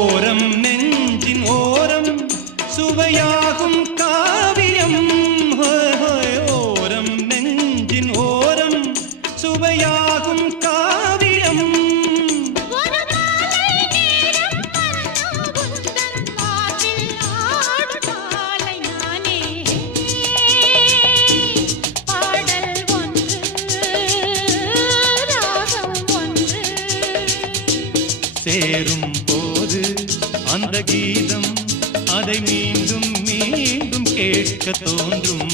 ஓரம் நெஞ்சின் ஓரம் சுவையாகும் காவியம். ஓரம் நெஞ்சின் ஓரம் சுவையாகும் காவியம். சேரும் போது அந்த கீதம் அதை மீண்டும் மீண்டும் கேட்க தோன்றும்.